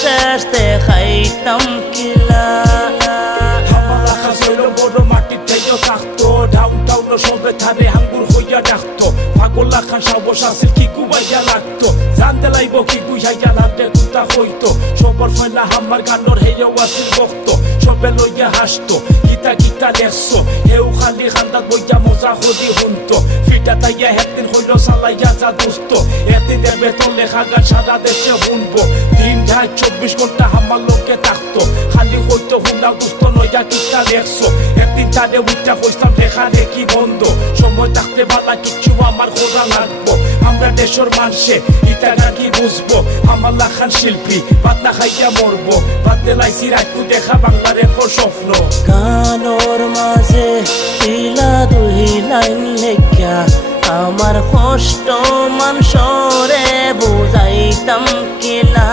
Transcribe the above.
শেষ দেখাইতাম কিলা হামালা খাসইল বড় মাটির থেকে থাকতো ডাউন টাউন সবে ধারে হাঙ্গুর হইয়া ডাকতো পাগলা খান সাবস আছিল কি গুবাইয়া লাগতো জানতে লাইব কি গুইয়া লাগতে কুতা হইতো সবর ফেলা হামার গানোর হেয়েও আছিল ভক্ত সবে লইয়া হাসতো গীতা গীতা লেখছো হেউ খালি খান্দাত বইয়া মজা হদি হুনতো ফিটা তাইয়া একদিন হইল চালাইয়া যা দুস্ত এদিনের বেতন লেখা গান সারা দেশে শুনবো দিন 24 ঘন্টা হামার লোকে থাকতো খালি হইতো হুনা দুস্ত লইয়া গীতা লেখছো একদিন তারে উঠা হইতাম লেখা রেখি বন্ধ সময় থাকতে বালা কিছু আমার খোঁজা লাগবো আমরা দেশের মানুষে ইটা নাকি বুঝবো আমার লাখান শিল্পী ভাত না খাইয়া মরবো ভাত দেলাইছি রাখু দেখা বাংলার এরপর স্বপ্ন গানোর মাঝে তিলা দুই লাইন লেখা আমার কষ্ট মানুষরে বুঝাইতাম কিলা